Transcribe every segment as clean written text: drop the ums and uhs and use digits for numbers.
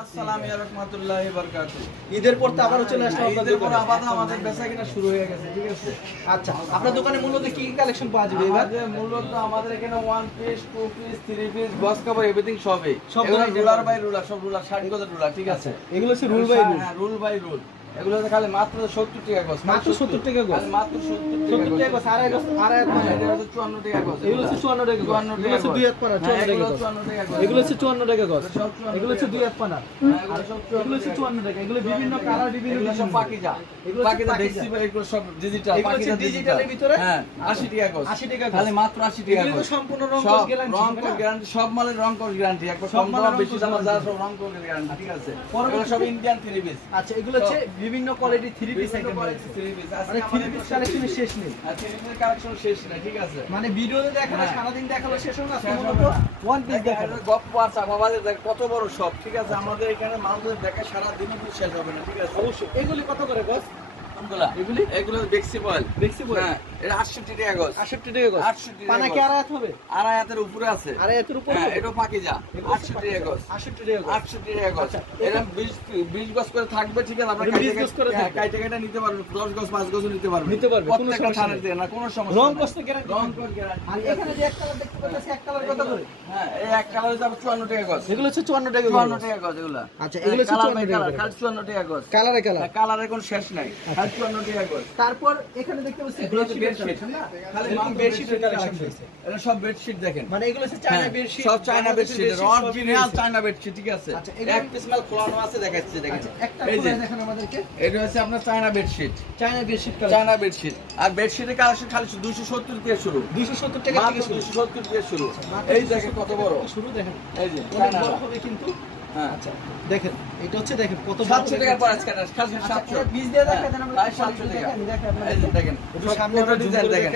আসসালামু আলাইকুম ওয়া রাহমাতুল্লাহি ওয়া বারাকাতুহু। ঈদের পর তো আবারও চলে আসলাম আপনাদের ঈদের পর দোকানে। আবার আমাদের বেচাকেনা শুরু হয়ে গেছে, ঠিক আছে? আচ্ছা, আপনার দোকানে মূলত কি কি কালেকশন পাওয়া যাবে এবার? মূলত আমাদের এখানে 1 piece 2 piece 3 piece box cover everything সবই। সব এগুলো ধরনের রুলার বাই রুলার, সব রুলার 60 গজের রুলার, ঠিক আছে? এগুলো হচ্ছে রুল বাই রুল। হ্যাঁ, রুল বাই রুল। এগুলো খালি মাত্র 70 টাকা গজ। মাত্র 70 টাকা গজ। খালি মাত্র 70 টাকা গজ, আড়াই গজ, আড়াই গজ। এটা হচ্ছে 54 টাকা গজ। এগুলো হচ্ছে 54 টাকা গজ। এগুলো হচ্ছে দুই হাত পানা 54 টাকা গজ। এগুলো হচ্ছে 54 টাকা গজ। এগুলো হচ্ছে দুই হাত পানা। এগুলো হচ্ছে 54 টাকা। এগুলো বিভিন্ন কালার, বিভিন্ন সব পাকিজা। এগুলো পাকিজা দেখছি ভাই, এগুলো সব ডিজিটাল। এগুলো হচ্ছে ডিজিটালের ভিতরে। হ্যাঁ, 80 টাকা গজ। 80 টাকা গজ। খালি মাত্র 80 টাকা এগুলো গজ। তো সম্পূর্ণ রং কস গ্যারান্টি। রং কস গ্যারান্টি, সব মালের রং কস গ্যারান্টি। একবার সব কম মালের দাম বেশি দাম যা সব রং কস গ্যারান্টি, ঠিক আছে? এগুলো সব ইন্ডিয়ান 3 পিস। আচ্ছা, এগুলো হচ্ছে বিভিন্ন কোয়ালিটি 3 পিস আইটেম রয়েছে। 3 পিস আছে। মানে 3 পিস কালেকশন শেষ নেই। আর 3 পিসের কালেকশন শেষ না, ঠিক আছে? মানে ভিডিওতে দেখালে সারা দিন দেখালে শেষ হবে না, শেষ হবে মূলত না। ওয়ান পিস দেখাবে। গপ্প আছে আমাদের, দেখ কত বড় সব, ঠিক আছে? আমাদের এখানে মালগুলো দেখে সারা দিনও শেষ হবে না, ঠিক আছে? অবশ্যই। এগুলি কত করে গজ? এগুলো বেক্সি বয়েল। বেক্সি বয়েল। হ্যাঁ, এটা 68 টাকা গজ। 68 টাকা গজ। 68 টাকা পানা গজ। কি আড়াই হাত হবে? আড়াই হাতের উপরে আছে। আড়াই হাতের উপরে হ্যাঁ, হবে? এটা পাকিজা। 68 টাকা গজ। 68 টাকা গজ। 68 টাকা গজ। আচ্ছা, এরকম 20 গজ করে থাকবে, ঠিক আছে? আপনারা 20 গজ করে থাকবে। কাইটা কাইটা নিতে পারবেন। 10 গজ 5 গজও নিতে পারবেন। নিতে পারবে, কোনো প্রত্যেকটা সমস্যা থানের নেই। দিয়ে না, কোনো সমস্যা রং নাই। কস তো গ্যারান্টি। রং কস গ্যারান্টি। আর এখানে যে এক কালার দেখতে পাচ্ছি, এক কালার কত করে? হ্যাঁ, এই এক কালারে যাবে 54 টাকা গজ। এগুলো হচ্ছে 54 টাকা গজ। 54 টাকা গজ এগুলা। আচ্ছা, এগুলো হচ্ছে কালার 54 বাই টাকা কালার, গজ। খালি 54 টাকা গজ। কালারে কালার। কালারের কোনো শেষ নাই, খালি 54 টাকা গজ। তারপর এখানে দেখতে পাচ্ছি এগুলো হচ্ছে বেডশিট বেডশিট। না? খালি এরকম মাত্র বেডশিটের বেডশিটের কালেকশন কালেকশন। রয়েছে। এটা সব বেডশিট দেখেন। মানে এগুলো হচ্ছে চায়না হ্যাঁ, বেডশিট। সব চায়না বেডশিট, অরিজিনাল সবই চায়না বেডশিট, ঠিক আছে? আচ্ছা, এগুলো- এক পিস মাল খোলানো আছে, দেখাচ্ছি দেখেন। আচ্ছা, একটা এই যে খুলে দেখান আমাদেরকে। এটা হচ্ছে আপনার China bedsheet. China bedsheet collection. China bedsheet. আর বেডশিটের কালেকশন খালি 270 থেকে শুরু। 270 টাকা থেকে মাত্র শুরু। 270 থেকে শুরু। মাত্র এই দেখেন কত বড়। শুরু দেখেন। এই যে অনেক চায়না। বড় হবে কিন্তু। হ্যাঁ, আচ্ছা, দেখেন এটা হচ্ছে দেখেন কত বড় 700 টাকার হবে। প্রাইস কাটা, খালি আচ্ছা, 700। এটা বীজ দিয়ে দেখা দেন আমরা। প্রায় 700 টাকা। দেখেন এই যে দেখেন, একটু সব সামনে কত ডিজাইন দেখেন।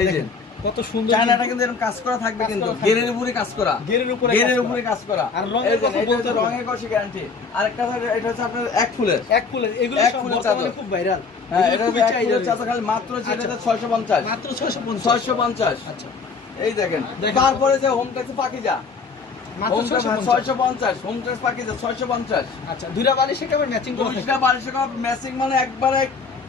এই যে কত সুন্দর চায়নাটা কিন্তু এরকম কাজ করা থাকবে, কাজ কিন্তু করা থাকবে। গেরের উপরে কাজ করা, গেরের উপরে গেরের কাজ উপরে করা। কাজ করা। আর রঙের এই যে কথা এটা বলতে হচ্ছে হবে। রঙের কষি গ্যারান্টি। আরেকটা হচ্ছে এটা হচ্ছে আপনার এক ফুলের। এক ফুলের, এগুলো এক সব ফুলের বর্তমানে চাদর। খুব ভাইরাল। হ্যাঁ, এটা খুবই হচ্ছে এক চাহিদা ফুলের রয়েছে। চাদর, খালি মাত্র হচ্ছে এটা আচ্ছা। হচ্ছে 650। মাত্র 650। 650। আচ্ছা, এই দেখেন। দেখেন। তারপরে যে হোম ট্যাক্স পাকিজা, মাত্র home tax 650। 650, home tax Pakiza 650। আচ্ছা, দুইটা বালিশ একেবারে ম্যাচিং করে থাকে। দুইটা বালিশের ম্যাচিং, মানে একবারে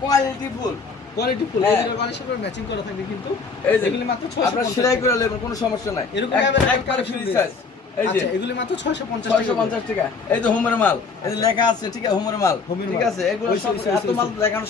কোয়ালিটি ফুল। Quality full. হ্যাঁ। এই দুইটা বালিশ একেবারে ম্যাচিং করা থাকবে কিন্তু। এই যে এগুলি মাত্র আপনারা 650 সেলাই করে নেবেন, কোনো সমস্যা নাই। এরকম একবারে ফ্রি সাইজ। এই যে আচ্ছা, এগুলি মাত্র 650 টাকা। 650 টাকা। এই যে হোমের মাল, এই যে লেখা আছে, ঠিক আছে? হোমের মাল, হোমের ঠিক মাল। আছে? এগুলো ওই সব সব এত মাল দেখানো